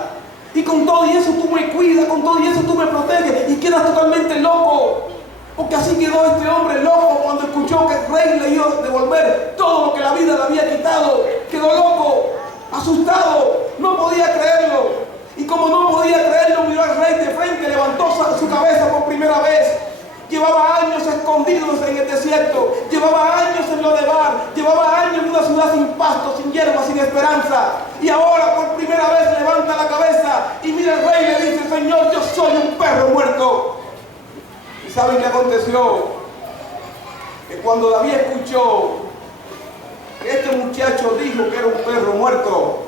Y con todo y eso tú me cuidas, con todo y eso tú me proteges y quedas totalmente loco. Porque así quedó este hombre loco cuando escuchó que el rey le iba a devolver todo lo que la vida le había quitado. Quedó loco, asustado, no podía creerlo. Y como no podía creerlo, miró al rey de frente, levantó su cabeza por primera vez. Llevaba años escondidos en el desierto, llevaba años en Lodebar, llevaba años en una ciudad sin pasto, sin hierba, sin esperanza. Y ahora por primera vez levanta la cabeza y mira al rey y le dice: Señor, yo soy un perro muerto. ¿Y saben qué aconteció? Que cuando David escuchó que este muchacho dijo que era un perro muerto,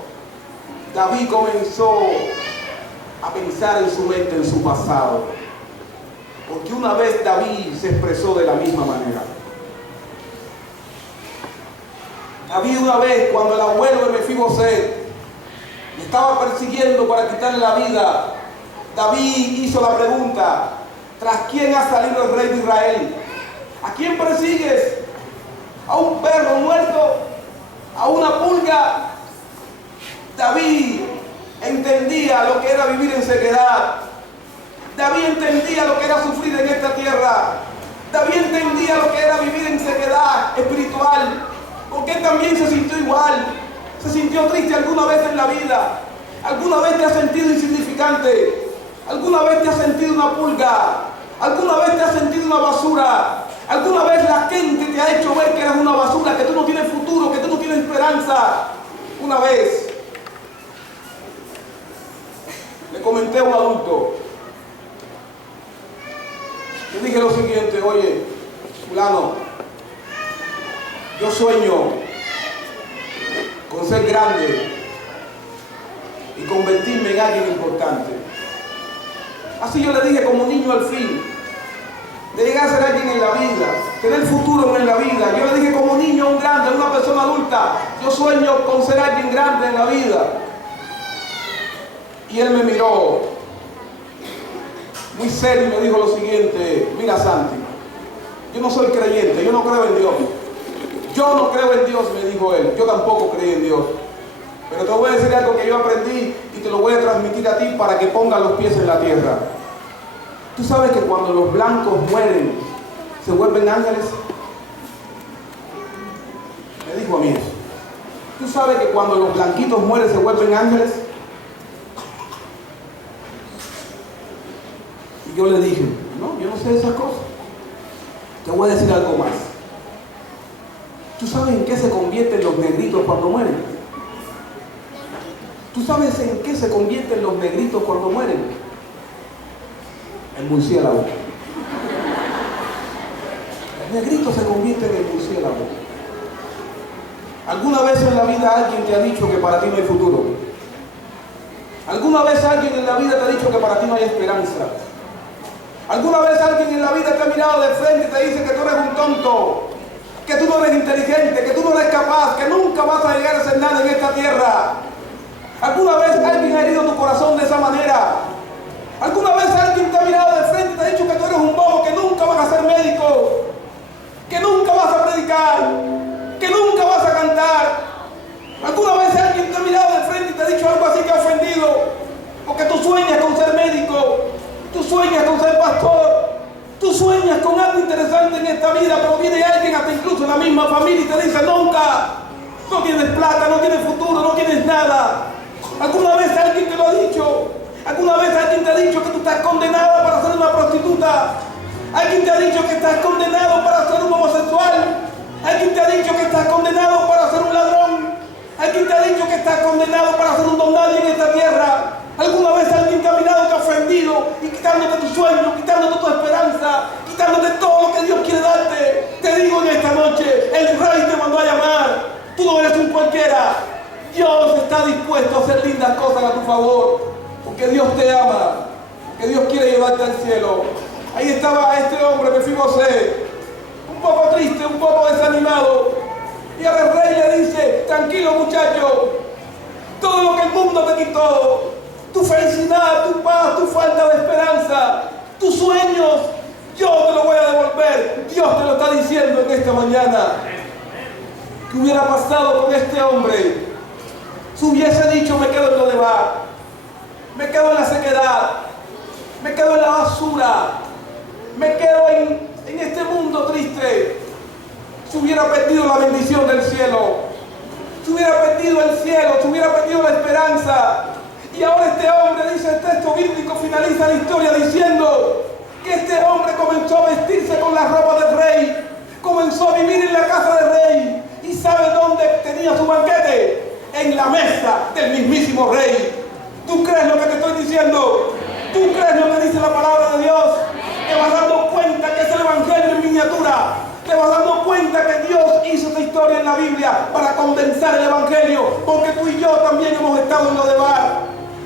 David comenzó a pensar en su mente, en su pasado. Porque una vez David se expresó de la misma manera. David una vez, cuando el abuelo de Mefiboset le estaba persiguiendo para quitarle la vida, David hizo la pregunta: ¿tras quién ha salido el rey de Israel? ¿A quién persigues? ¿A un perro muerto? ¿A una pulga? David entendía lo que era vivir en sequedad. David entendía lo que era sufrir en esta tierra. David entendía lo que era vivir en sequedad espiritual. Porque él también se sintió igual. Se sintió triste alguna vez en la vida. ¿Alguna vez te has sentido insignificante? ¿Alguna vez te has sentido una pulga? ¿Alguna vez te has sentido una basura? ¿Alguna vez la gente te ha hecho ver que eres una basura, que tú no tienes futuro, que tú no tienes esperanza? Una vez le comenté a un adulto. Le dije lo siguiente: oye, fulano, yo sueño con ser grande y convertirme en alguien importante. Así yo le dije, como niño al fin, de llegar a ser alguien en la vida, tener futuro en la vida. Yo le dije como niño a un grande, a una persona adulta: yo sueño con ser alguien grande en la vida. Y él me miró muy serio y me dijo lo siguiente: mira, Santi, yo no soy creyente, yo no creo en Dios. Yo no creo en Dios, me dijo él. Yo tampoco creí en Dios. Pero te voy a decir algo que yo aprendí y te lo voy a transmitir a ti para que pongas los pies en la tierra. ¿Tú sabes que cuando los blancos mueren, se vuelven ángeles? Me dijo a mí eso. ¿Tú sabes que cuando los blanquitos mueren, se vuelven ángeles? Y yo le dije: no, yo no sé esas cosas. Te voy a decir algo más. ¿Tú sabes en qué se convierten los negritos cuando mueren? ¿Tú sabes en qué se convierten los negritos cuando mueren? En murciélago. Los negritos se convierten en murciélago. ¿Alguna vez en la vida alguien te ha dicho que para ti no hay futuro? ¿Alguna vez alguien en la vida te ha dicho que para ti no hay esperanza? ¿Alguna vez alguien en la vida te ha mirado de frente y te dice que tú eres un tonto, que tú no eres inteligente, que tú no eres capaz, que nunca vas a llegar a hacer nada en esta tierra? ¿Alguna vez alguien ha herido tu corazón de esa manera? ¿Alguna vez alguien te ha mirado de frente y te ha dicho que tú eres un bobo, que nunca vas a ser médico, que nunca vas a predicar, que nunca vas a cantar? ¿Alguna vez alguien te ha mirado de frente y te ha dicho algo así que ha ofendido? Porque tú sueñas con ser médico, tú sueñas con ser pastor, tú sueñas con algo interesante en esta vida, pero viene alguien, hasta incluso en la misma familia, y te dice: nunca, no tienes plata, no tienes futuro, no tienes nada. ¿Alguna vez alguien te lo ha dicho? ¿Alguna vez alguien te ha dicho que tú estás condenada para ser una prostituta? ¿Alguien te ha dicho que estás condenado para ser un homosexual? ¿Alguien te ha dicho que estás condenado para ser un ladrón? ¿Alguien te ha dicho que estás condenado para ser un don nadie en esta tierra? ¿Alguna vez alguien te ha mirado, te ha ofendido y quitándote tu sueño, quitándote tu esperanza, quitándote todo lo que Dios quiere darte? Te digo en esta noche, el Rey te mandó a llamar. Tú no eres un cualquiera. Dios está dispuesto a hacer lindas cosas a tu favor, porque Dios te ama, que Dios quiere llevarte al cielo. Ahí estaba este hombre, Mefibosé, un poco triste, un poco desanimado. Y ahora el rey le dice: tranquilo muchacho, todo lo que el mundo te quitó, tu felicidad, tu paz, tu falta de esperanza, tus sueños, yo te lo voy a devolver. Dios te lo está diciendo en esta mañana. ¿Qué hubiera pasado con este hombre si hubiese dicho: me quedo en lo de bar, me quedo en la sequedad, me quedo en la basura, me quedo en este mundo triste? Se hubiera perdido la bendición del cielo, se hubiera perdido el cielo, se hubiera perdido la esperanza. Y ahora este hombre, dice el texto bíblico, finaliza la historia diciendo que este hombre comenzó a vestirse con la ropa del rey, comenzó a vivir en la casa del rey. ¿Y sabe dónde tenía su banquete? En la mesa del mismísimo rey. ¿Tú crees lo que te estoy diciendo? ¿Tú crees lo que dice la palabra de Dios? Te vas dando cuenta que es el evangelio en miniatura. Te vas dando cuenta que Dios hizo esta historia en la Biblia para condensar el evangelio, porque tú y yo también hemos estado en lo de bar.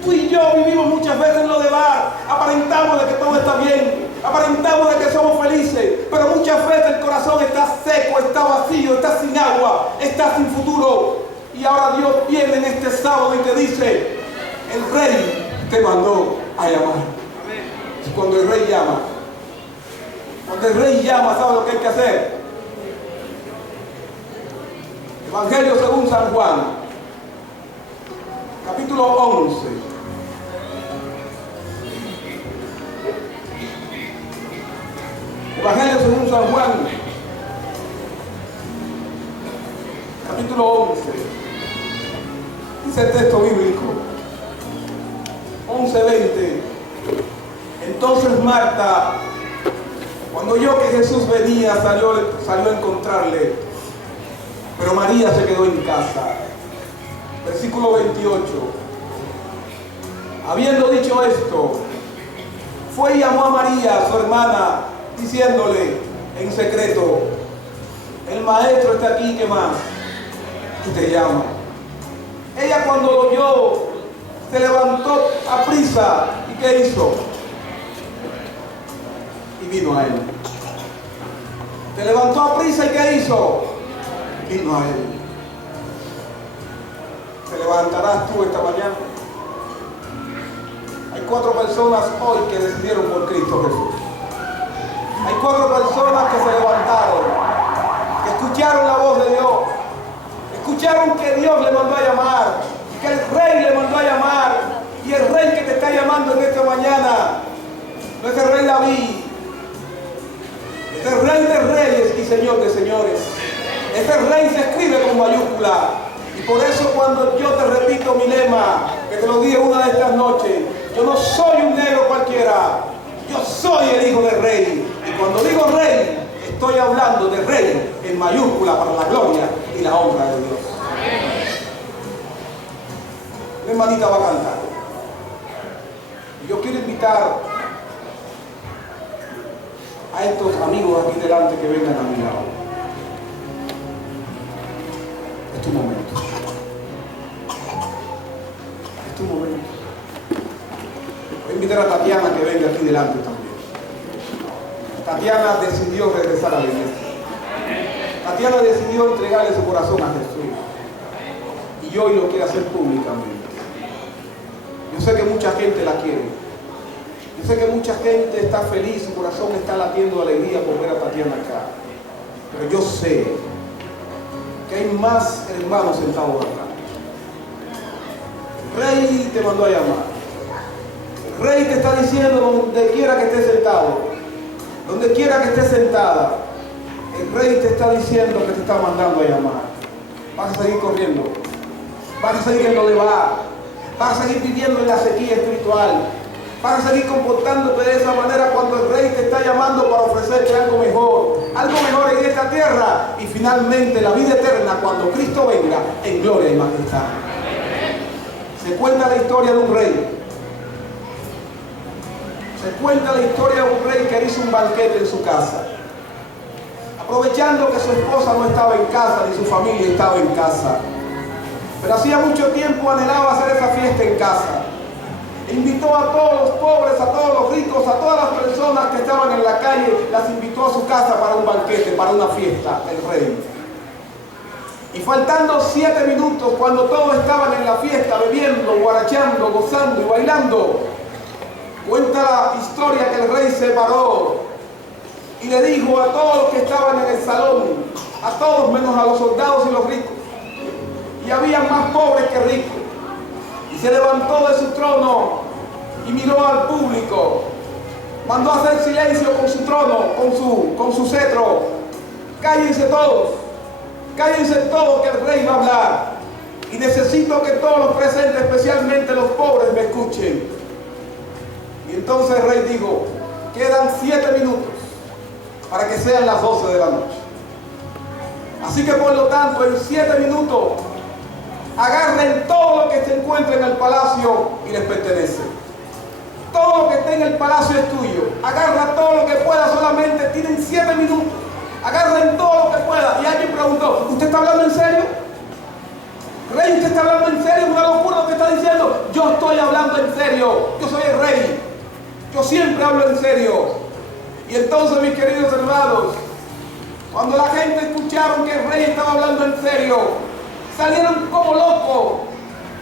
Tú y yo vivimos muchas veces en lo de bar. Aparentamos de que todo está bien, aparentamos de que somos felices, pero muchas veces el corazón está seco, está vacío, está sin agua, está sin futuro. Y ahora Dios viene en este sábado y te dice: el rey te mandó a llamar. Y cuando el rey llama, ¿sabe lo que hay que hacer? Evangelio según San Juan, capítulo 11. Evangelio según San Juan, capítulo 11. Dice el texto bíblico, 11:20. Entonces Marta, cuando oyó que Jesús venía, salió a encontrarle, pero María se quedó en casa. Versículo 28. Habiendo dicho esto, fue y llamó a María, su hermana, diciéndole en secreto: el maestro está aquí, ¿qué más? Y te llama. Ella, cuando lo oyó, se levantó a prisa. ¿Y qué hizo? Y vino a él. Se levantó a prisa. ¿Y qué hizo? Vino a él. ¿Te levantarás tú esta mañana? Hay 4 personas hoy que decidieron por Cristo Jesús. Hay 4 personas que se levantaron, que escucharon la voz de Dios, escucharon que Dios le mandó a llamar, que el Rey le mandó a llamar. Y el Rey que te está llamando en esta mañana no es el Rey David, es el Rey de reyes y Señor de señores. Ese Rey se escribe con mayúscula. Y por eso cuando yo te repito mi lema, que te lo dije una de estas noches: yo no soy un negro cualquiera, yo soy el hijo del Rey. Y cuando digo Rey, estoy hablando de Rey en mayúscula, para la gloria y la honra de Dios. Mi hermanita va a cantar. Y yo quiero invitar a estos amigos aquí delante que vengan a mi lado. Es tu momento. Es tu momento. Voy a invitar a Tatiana que venga aquí delante también. Tatiana decidió regresar a la iglesia. Tatiana decidió entregarle su corazón a Jesús. Y hoy lo quiere hacer públicamente. Yo sé que mucha gente la quiere. Yo sé que mucha gente está feliz, su corazón está latiendo de alegría por ver a Tatiana acá. Pero yo sé que hay más hermanos sentados acá. El Rey te mandó a llamar. El Rey te está diciendo donde quiera que estés sentado, donde quiera que estés sentada, el Rey te está diciendo que te está mandando a llamar. Vas a seguir corriendo, vas a seguir en lo de bar, Vas a seguir viviendo en la sequía espiritual. Vas a seguir comportándote de esa manera cuando el Rey te está llamando para ofrecerte algo mejor en esta tierra, y finalmente la vida eterna cuando Cristo venga en gloria y majestad. Se cuenta la historia de un rey. Se cuenta la historia de un rey que hizo un banquete en su casa, aprovechando que su esposa no estaba en casa ni su familia estaba en casa. Pero hacía mucho tiempo anhelaba hacer esa fiesta en casa. Invitó a todos los pobres, a todos los ricos, a todas las personas que estaban en la calle, las invitó a su casa para un banquete, para una fiesta, el rey. Y faltando 7 minutos, cuando todos estaban en la fiesta, bebiendo, guarachando, gozando y bailando, cuenta la historia que el rey se paró y le dijo a todos los que estaban en el salón, a todos menos a los soldados y los ricos, y había más pobres que ricos, y se levantó de su trono y miró al público, mandó a hacer silencio con su trono, con su cetro. Cállense todos que el rey va a hablar, y necesito que todos los presentes, especialmente los pobres, me escuchen. Y entonces el rey dijo, quedan 7 minutos para que sean las 12 de la noche. Así que por lo tanto, en 7 minutos, agarren todo lo que se encuentre en el palacio y les pertenece. Todo lo que esté en el palacio es tuyo. Agarra todo lo que pueda, solamente tienen 7 minutos. Agarren todo lo que pueda. Y alguien preguntó, ¿usted está hablando en serio? Rey, ¿usted está hablando en serio? ¿Es una locura lo que está diciendo? Yo estoy hablando en serio. Yo soy el rey. Yo siempre hablo en serio. Y entonces, mis queridos hermanos, cuando la gente escucharon que el rey estaba hablando en serio, salieron como locos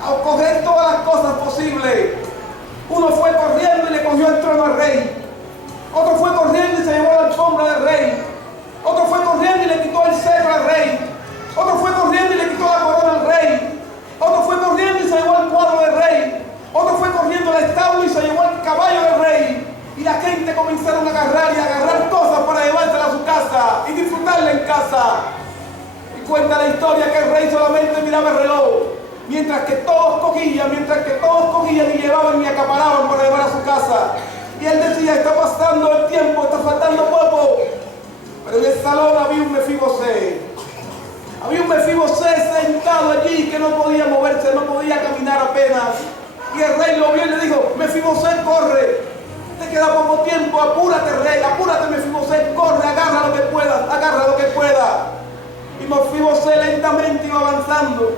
a coger todas las cosas posibles. Uno fue corriendo y le cogió el trono al rey. Otro fue corriendo y se llevó la alfombra del rey. Otro fue corriendo y le quitó el cetro al rey. Otro fue corriendo y le quitó la corona al rey. Otro fue corriendo y se llevó el cuadro del rey. Otro fue corriendo al establo y se llevó el caballo del rey. Y la gente comenzaron a agarrar cosas para llevárselas a su casa y disfrutarla en casa. Y cuenta la historia que el rey solamente miraba el reloj, mientras que todos cogían y llevaban y acaparaban para llevar a su casa. Y él decía, está pasando el tiempo, está faltando poco. Pero en el salón había un Mefibosé. Había un Mefibosé sentado allí que no podía moverse, no podía caminar apenas. Y el rey lo vio y le dijo, Mefibosé, corre. Te queda poco tiempo, apúrate, rey, apúrate, Mefibosé, corre, agarra lo que puedas. Y Mefibosé lentamente iba avanzando.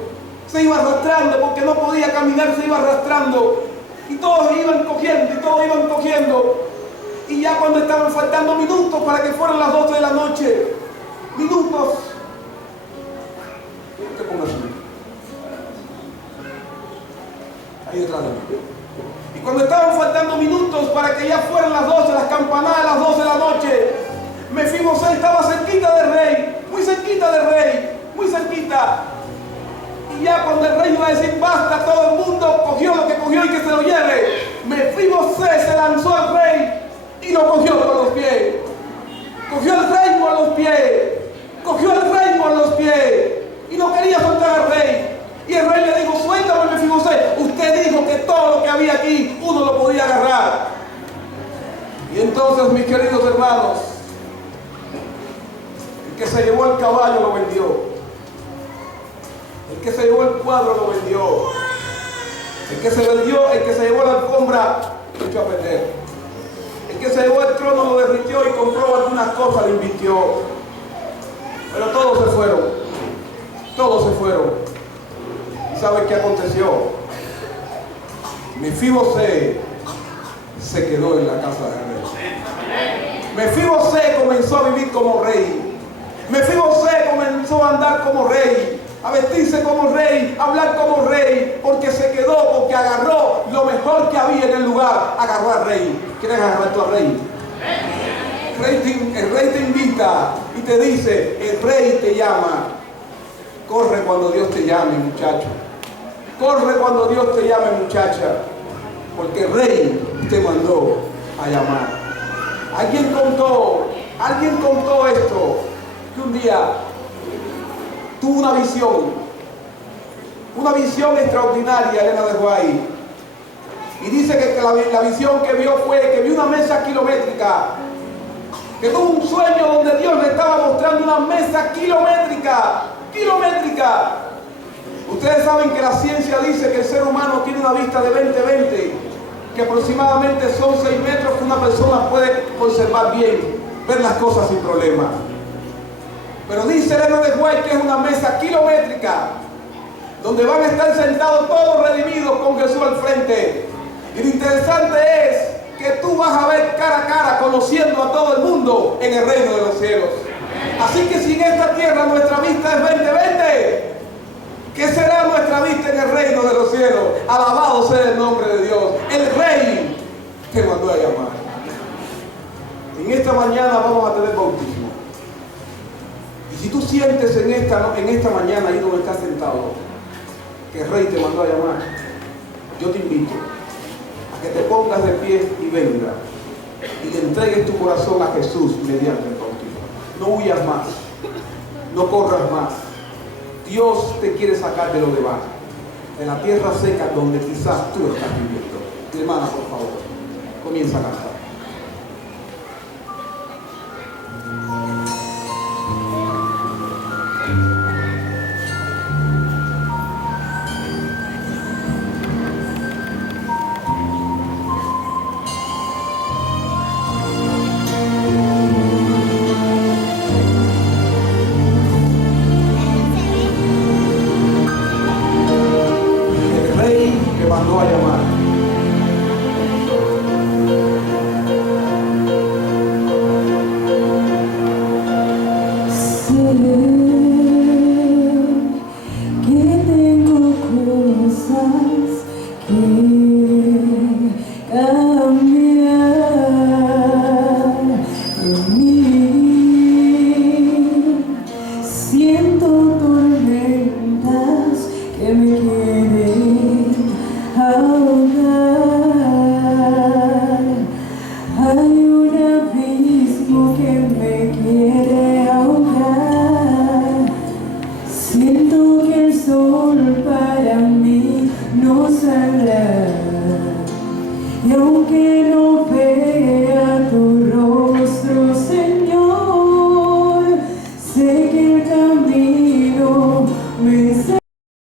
Se iba arrastrando porque no podía caminar, se iba arrastrando. Y todos iban cogiendo. Y ya cuando estaban faltando minutos para que fueran las 12 de la noche, minutos. ¿Qué pongo así? Ahí detrás de mí. Y cuando estaban faltando minutos para que ya fueran las 12, las campanadas de las 12 de la noche, Mefibosé estaba cerquita del rey, muy cerquita. Y ya cuando el rey iba a decir basta, todo el mundo cogió lo que cogió y que se lo lleve. Mefibosé se lanzó al rey y lo cogió por los pies. Cogió al rey por los pies. Y no quería soltar al rey. Y el rey le dijo, suéltame, Mefibosé. Usted dijo que todo lo que había aquí uno lo podía agarrar. Y entonces, mis queridos hermanos, el que se llevó el caballo lo vendió. El que se llevó el cuadro lo vendió. El que se llevó la alfombra lo echó a perder. El que se llevó el trono lo derritió y compró algunas cosas, lo invirtió. Pero todos se fueron. ¿Y sabe qué aconteció? Mefibosé se quedó en la casa del rey. Mefibosé comenzó a vivir como rey. Mefibosé comenzó a andar como rey, a vestirse como rey, a hablar como rey, porque se quedó, porque agarró lo que había en el lugar. Agarró al rey. ¿Quieres agarrar tú al rey? El rey te invita y te dice, el rey te llama. Corre cuando Dios te llame, muchacho. Corre cuando Dios te llame, muchacha. Porque el rey te mandó a llamar. Alguien contó esto, que un día tuvo una visión una visión extraordinaria, Elena de White. Y dice que la visión que vio fue que vio una mesa kilométrica, que tuvo un sueño donde Dios le estaba mostrando una mesa kilométrica. Ustedes saben que la ciencia dice que el ser humano tiene una vista de 20-20, que aproximadamente son 6 metros que una persona puede conservar bien, ver las cosas sin problema. Pero dice Elena de White que es una mesa kilométrica, donde van a estar sentados todos redimidos con Jesús al frente. Y lo interesante es que tú vas a ver cara a cara, conociendo a todo el mundo en el reino de los cielos. Así que si en esta tierra nuestra vista es 20-20, ¿qué será nuestra vista en el reino de los cielos? Alabado sea el nombre de Dios. El Rey te mandó a llamar. En esta mañana vamos a tener bautismo. Y si tú sientes en esta mañana, ahí donde estás sentado, que el Rey te mandó a llamar, yo te invito a que te pongas de pie y venga y le entregues tu corazón a Jesús mediante el bautismo. No huyas más, no corras más. Dios te quiere sacar de lo debajo, de la tierra seca donde quizás tú estás viviendo. Hermana, por favor, comienza a cantar. Mandó a llamar. Sé que tengo cosas que cambiar en mí. Siento tormentas que me quieren ahogar. Hay un abismo que me quiere ahogar. Siento que el sol para mí no saldrá. Y aunque no